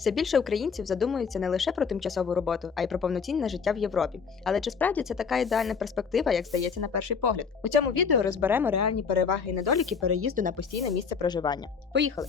Все більше українців задумуються не лише про тимчасову роботу, а й про повноцінне життя в Європі. Але чи справді це така ідеальна перспектива, як здається на перший погляд? У цьому відео розберемо реальні переваги і недоліки переїзду на постійне місце проживання. Поїхали!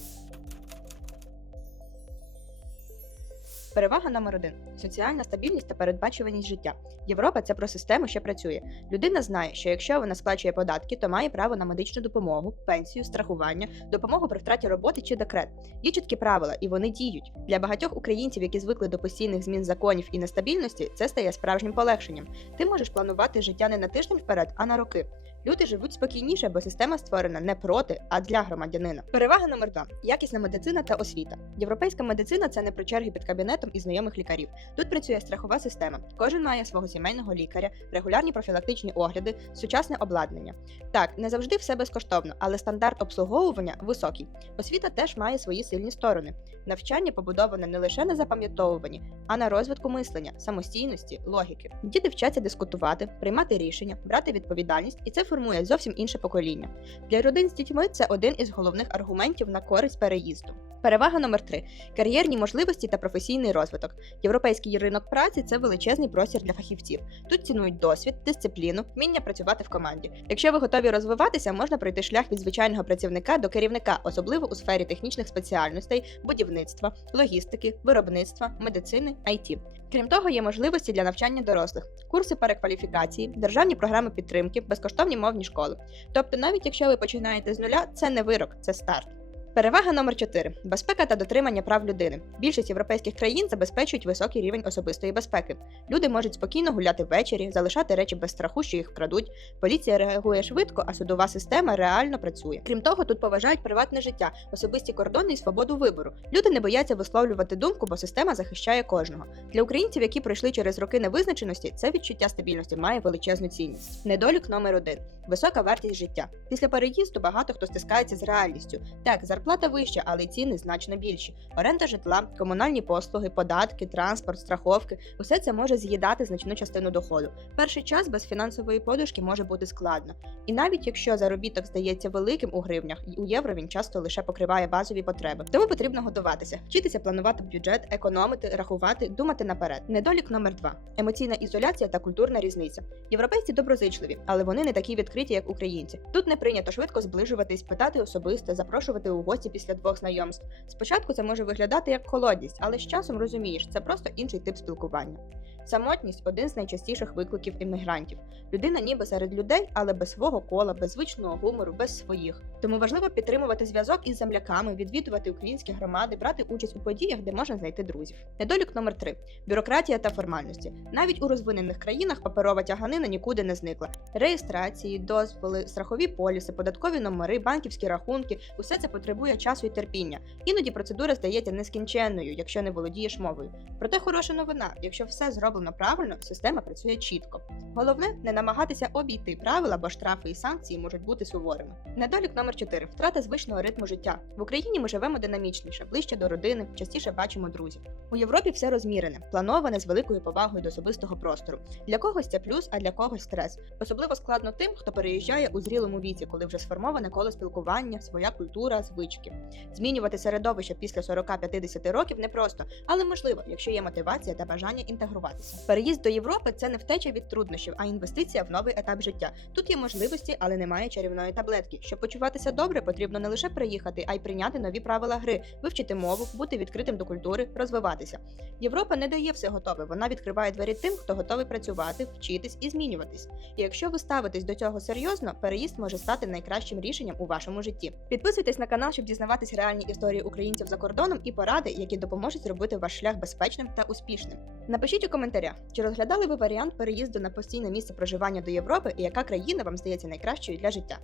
Перевага номер один соціальна стабільність та передбачуваність життя. Європа це про систему, що працює. Людина знає, що якщо вона сплачує податки, то має право на медичну допомогу, пенсію, страхування, допомогу при втраті роботи чи декрет. Є чіткі правила, і вони діють. Для багатьох українців, які звикли до постійних змін законів і нестабільності, це стає справжнім полегшенням. Ти можеш планувати життя не на тиждень вперед, а на роки. Люди живуть спокійніше, бо система створена не проти, а для громадянина. Перевага номер два: якісна медицина та освіта. Європейська медицина це не про черги під кабінетом і знайомих лікарів. Тут працює страхова система. Кожен має свого сімейного лікаря, регулярні профілактичні огляди, сучасне обладнання. Так, не завжди все безкоштовно, але стандарт обслуговування високий. Освіта теж має свої сильні сторони. Навчання побудоване не лише на запам'ятовуванні, а на розвитку мислення, самостійності, логіки. Діти вчаться дискутувати, приймати рішення, брати відповідальність, і це формує зовсім інше покоління. Для родин з дітьми це один із головних аргументів на користь переїзду. Перевага номер три кар'єрні можливості та професійний розвиток. Європейський ринок праці це величезний простір для фахівців. Тут цінують досвід, дисципліну, вміння працювати в команді. Якщо ви готові розвиватися, можна пройти шлях від звичайного працівника до керівника, особливо у сфері технічних спеціальностей, будівництва, логістики, виробництва, медицини, IT. Крім того, є можливості для навчання дорослих, курси перекваліфікації, державні програми підтримки, безкоштовні мовні школи. Тобто, навіть якщо ви починаєте з нуля, це не вирок, це старт. Перевага номер 4 безпека та дотримання прав людини. Більшість європейських країн забезпечують високий рівень особистої безпеки. Люди можуть спокійно гуляти ввечері, залишати речі без страху, що їх вкрадуть. Поліція реагує швидко, а судова система реально працює. Крім того, тут поважають приватне життя, особисті кордони і свободу вибору. Люди не бояться висловлювати думку, бо система захищає кожного. Для українців, які пройшли через роки невизначеності, це відчуття стабільності має величезну цінність. Недолік номер один висока вартість життя. Після переїзду багато хто стискається з реальністю. Так, зарплата вища, але ціни значно більші. Оренда житла, комунальні послуги, податки, транспорт, страховки усе це може з'їдати значну частину доходу. Перший час без фінансової подушки може бути складно. І навіть якщо заробіток здається великим у гривнях, у євро він часто лише покриває базові потреби. Тому потрібно готуватися, вчитися планувати бюджет, економити, рахувати, думати наперед. Недолік номер два: емоційна ізоляція та культурна різниця. Європейці доброзичливі, але вони не такі відкриті, як українці. Тут не прийнято швидко зближуватись, питати особисто, запрошувати у гості після двох знайомств. Спочатку це може виглядати як холодність, але з часом розумієш, це просто інший тип спілкування. Самотність один з найчастіших викликів іммігрантів. Людина ніби серед людей, але без свого кола, без звичного гумору, без своїх. Тому важливо підтримувати зв'язок із земляками, відвідувати українські громади, брати участь у подіях, де можна знайти друзів. Недолік номер 3 бюрократія та формальності. Навіть у розвинених країнах паперова тяганина нікуди не зникла. Реєстрації, дозволи, страхові поліси, податкові номери, банківські рахунки усе це потребує часу і терпіння. Іноді процедура здається нескінченною, якщо не володієш мовою. Проте хороша новина, якщо все зроблено правильно, система працює чітко. Головне не намагатися обійти правила, бо штрафи і санкції можуть бути суворими. Недолік номер 4 втрата звичного ритму життя. В Україні ми живемо динамічніше, ближче до родини, частіше бачимо друзів. У Європі все розмірене, плановане з великою повагою до особистого простору. Для когось це плюс, а для когось стрес. Особливо складно тим, хто переїжджає у зрілому віці, коли вже сформоване коло спілкування, своя культура, звички. Змінювати середовище після 40-50 років непросто, але можливо, якщо є мотивація та бажання інтегруватися. Переїзд до Європи це не втеча від труднощів, а інвестиція в новий етап життя. Тут є можливості, але немає чарівної таблетки. Щоб почуватися добре, потрібно не лише приїхати, а й прийняти нові правила гри, вивчити мову, бути відкритим до культури, розвиватися. Європа не дає все готове. Вона відкриває двері тим, хто готовий працювати, вчитись і змінюватись. І якщо ви ставитесь до цього серйозно, переїзд може стати найкращим рішенням у вашому житті. Підписуйтесь на канал, щоб дізнаватись реальні історії українців за кордоном і поради, які допоможуть зробити ваш шлях безпечним та успішним. Напишіть у коментарях, чи розглядали ви варіант переїзду на постійне місце проживання до Європи і яка країна вам здається найкращою для життя.